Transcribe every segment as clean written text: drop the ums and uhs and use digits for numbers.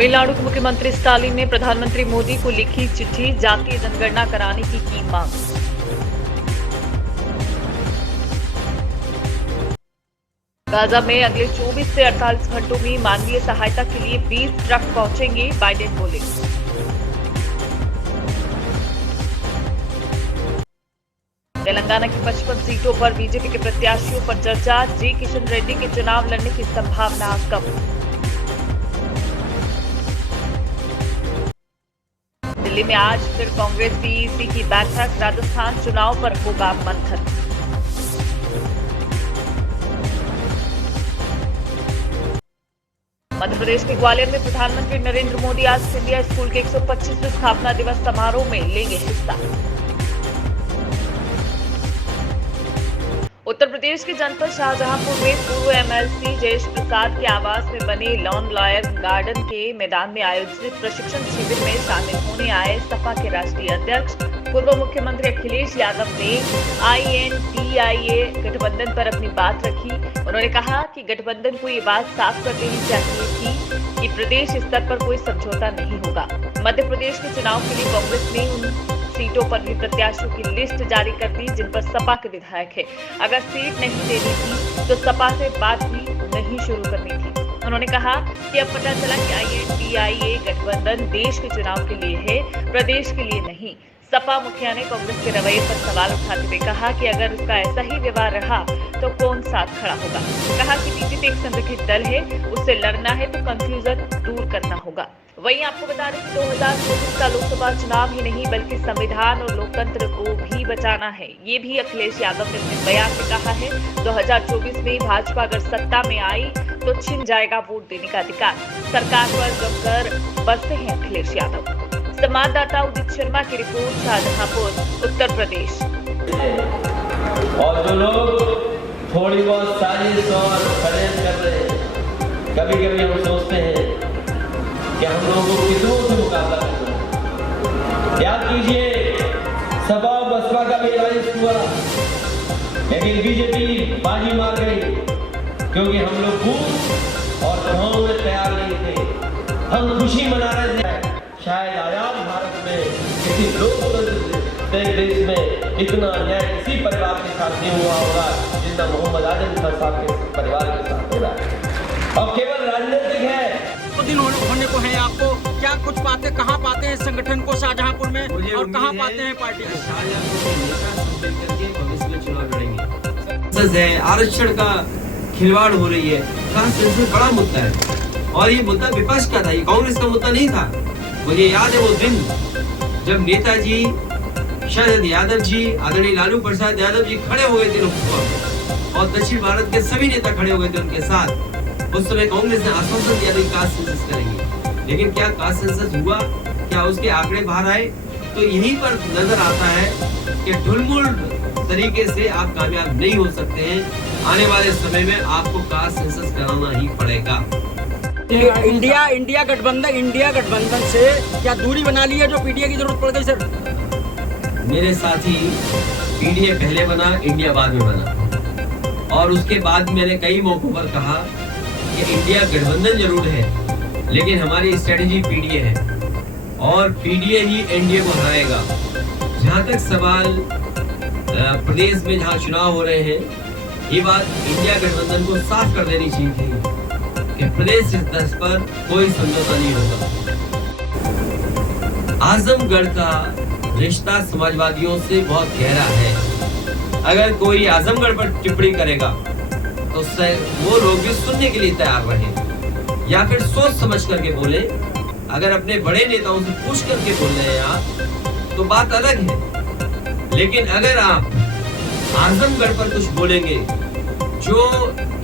तमिलनाडु के मुख्यमंत्री स्टालिन ने प्रधानमंत्री मोदी को लिखी चिट्ठी, जातीय जनगणना कराने की मांग। गाजा में अगले 24 से 48 घंटों में मानवीय सहायता के लिए 20 ट्रक पहुंचेंगे, बाइडेन बोले। तेलंगाना की 55 सीटों पर बीजेपी के प्रत्याशियों पर चर्चा, जी किशन रेड्डी के चुनाव लड़ने की संभावना कम। दिल्ली में आज फिर कांग्रेस पीईसी की बैठक, राजस्थान चुनाव पर होगा मंथन। मध्य प्रदेश के ग्वालियर में प्रधानमंत्री नरेंद्र मोदी आज सिंधिया स्कूल के 125वें स्थापना दिवस समारोह में लेंगे हिस्सा। उत्तर प्रदेश के जनपद शाहजहांपुर में पूर्व एमएलसी जयेश प्रसाद के आवास में बने लॉन लॉयर गार्डन के मैदान में आयोजित प्रशिक्षण शिविर में शामिल होने आए सपा के राष्ट्रीय अध्यक्ष पूर्व मुख्यमंत्री अखिलेश यादव ने INDIA गठबंधन पर अपनी बात रखी। उन्होंने कहा कि गठबंधन को ये बात साफ कर देनी चाहिए थी कि प्रदेश स्तर पर कोई समझौता नहीं होगा। मध्य प्रदेश के चुनाव के लिए कांग्रेस ने उन सीटों पर भी प्रत्याशियों की लिस्ट जारी कर दी जिन पर सपा के विधायक है। अगर सीट नहीं देनी थी तो सपा से बात भी नहीं शुरू करनी थी। उन्होंने कहा कि अब पता चला कि INDIA गठबंधन देश के चुनाव के लिए है, प्रदेश के लिए नहीं। सपा मुखिया ने कांग्रेस के रवैये पर सवाल उठाते हुए कहा कि अगर उसका ऐसा ही व्यवहार रहा तो कौन साथ खड़ा होगा। कहा कि बीजेपी एक संगठित दल है, उससे लड़ना है तो कंफ्यूजन दूर करना होगा। वहीं आपको बता दें कि 2024 का लोकसभा चुनाव ही नहीं बल्कि संविधान और लोकतंत्र को भी बचाना है। ये भी अखिलेश यादव ने अपने बयान में कहा है। 2024 में भाजपा अगर सत्ता में आई तो छिन जाएगा वोट देने का अधिकार। सरकार पर जमकर बरसे हैं अखिलेश यादव। संवाददाता उदित शर्मा की रिपोर्ट, शाहजहांपुर, उत्तर प्रदेश। और जो लोग थोड़ी बहुत साजिश और षड्यंत्र कर रहे हैं, कभी कभी हम सोचते हैं कि हम लोगों को कितनों से मुकाबला करना। याद कीजिए, सपा और बसपा का भी राइज हुआ, लेकिन बीजेपी बाजी मार गई क्योंकि हम लोग बूथ और सभाओं में तैयार नहीं थे। हम खुशी मना रहे थे। शायद आजाद भारत में किसी लोकतंत्र देश में इतना अन्याय किसी परिवार के साथ नहीं हुआ होगा जितना मोहम्मद आजम साहब के परिवार के साथ हो रहा है। और केवल राजनीतिक है तो दिन होने को है। आपको क्या कुछ पाते, कहाँ पाते हैं संगठन को शाहजहांपुर में और कहाँ पाते हैं पार्टी को? भविष्य में चुनाव लड़ेंगे। आरक्षण का खिलवाड़ हो रही है, बड़ा मुद्दा है और ये मुद्दा विपक्ष का था, ये कांग्रेस का मुद्दा नहीं था। मुझे याद है वो दिन जब नेताजी शरद यादव जी, आदरणीय लालू प्रसाद यादव जी खड़े हो गए थे लोकसभा में और दक्षिण भारत के सभी नेता खड़े हो गए थे उनके साथ। उस समय कांग्रेस ने आश्वासन दिया था कि कास्ट सेंसस करेंगे, लेकिन क्या कास्ट सेंसस हुआ? क्या उसके आंकड़े बाहर आए? तो यहीं पर नजर आता है कि ढुलमुल तरीके से आप कामयाब नहीं हो सकते हैं। आने वाले समय में आपको कास्ट सेंसस कराना ही पड़ेगा। इंडिया गठबंधन से क्या दूरी बना ली है जो पीडीए की जरूरत पड़ गई सर? मेरे साथी, पीडीए पहले बना, इंडिया बाद में बना और उसके बाद मैंने कई मौकों पर कहा कि इंडिया गठबंधन जरूर है लेकिन हमारी स्ट्रेटेजी पीडीए है और पीडीए ही एनडीए को हराएगा। जहाँ तक सवाल प्रदेश में जहाँ चुनाव हो रहे हैं, ये बात इंडिया गठबंधन को साफ कर देनी चाहिए थी कि प्रदेश स्तर पर कोई समझौता नहीं होगा। आजमगढ़ का रिश्ता समाजवादियों से बहुत गहरा है। अगर कोई आजमगढ़ पर टिप्पणी करेगा तो वो लोग भी सुनने के लिए तैयार रहे या फिर सोच समझ करके बोले। अगर अपने बड़े नेताओं से पूछ करके बोल रहे हैं आप तो बात अलग है, लेकिन अगर आप आजमगढ़ पर कुछ बोलेंगे जो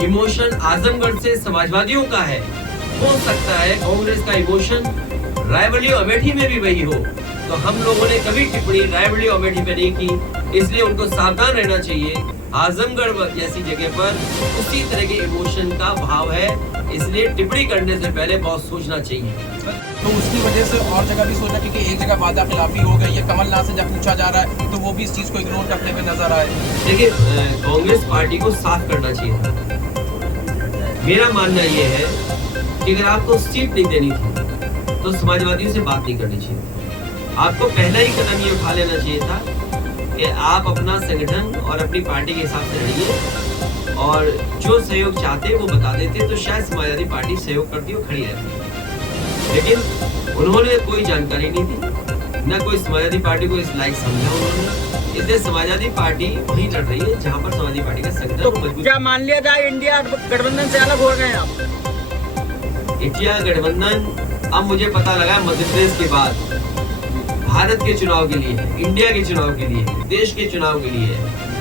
इमोशन आजमगढ़ से समाजवादियों का है, हो सकता है कांग्रेस का इमोशन रायबरेली अमेठी में भी वही हो। तो हम लोगों ने कभी टिप्पणी रायबरेली अमेठी पे नहीं की, इसलिए उनको सावधान रहना चाहिए। आजमगढ़ जैसी जगह पर उसी तरह के इमोशन का भाव है, इसलिए टिप्पणी करने से पहले बहुत सोचना चाहिए। तो उसकी वजह से और जगह भी सोचा, क्योंकि एक जगह वादा खिलाफी हो गई है, कमलनाथ से जब पूछा जा रहा है तो वो भी इस चीज को इग्नोर करते हुए नजर आए। देखिए, कांग्रेस पार्टी को साफ करना चाहिए था। मेरा मानना ये है कि अगर आपको सीट नहीं देनी थी तो समाजवादियों से बात नहीं करनी चाहिए। आपको पहला ही कदम ये उठा लेना चाहिए था कि आप अपना संगठन और अपनी पार्टी के हिसाब से लड़िए और जो सहयोग चाहते वो बता देते तो शायद समाजवादी पार्टी सहयोग करती और खड़ी रहती। लेकिन उन्होंने कोई जानकारी नहीं दी, न कोई समाजवादी पार्टी को इस लायक समझा उन्होंने। इसलिए समाजवादी पार्टी वहीं लड़ रही है जहां पर समाजवादी पार्टी का संगठन तो मजबूत। क्या मान लिया जाए इंडिया गठबंधन से अलग हो गए हैं आप? इंडिया गठबंधन अब मुझे पता लगा मध्य प्रदेश के बाद भारत के चुनाव के लिए है, इंडिया के चुनाव के लिए है, देश के चुनाव के लिए है।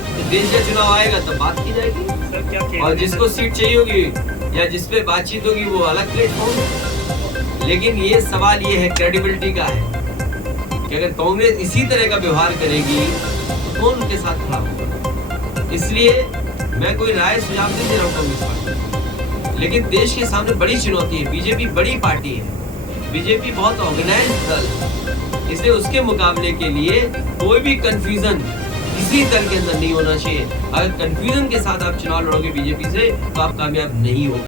तो देश का चुनाव आएगा तब बात की जाएगी और जिसको सीट चाहिए होगी या जिस पे बातचीत होगी वो अलग प्लेटफॉर्म है। लेकिन ये सवाल ये है, क्रेडिबिलिटी का है कि अगर कांग्रेस इसी तरह का व्यवहार करेगी तो कौन उनके साथ खड़ा होगा। इसलिए मैं कोई राय सुझाव नहीं दे रहा हूँ कांग्रेस पार्टी, लेकिन देश के सामने बड़ी चुनौती है। बीजेपी बड़ी पार्टी है, बीजेपी बहुत ऑर्गेनाइज्ड दल है, इसलिए उसके मुकाबले के लिए कोई भी कंफ्यूजन किसी दल के अंदर नहीं होना चाहिए। अगर कंफ्यूजन के साथ आप चुनाव लड़ोगे बीजेपी से तो आप कामयाब नहीं होगे।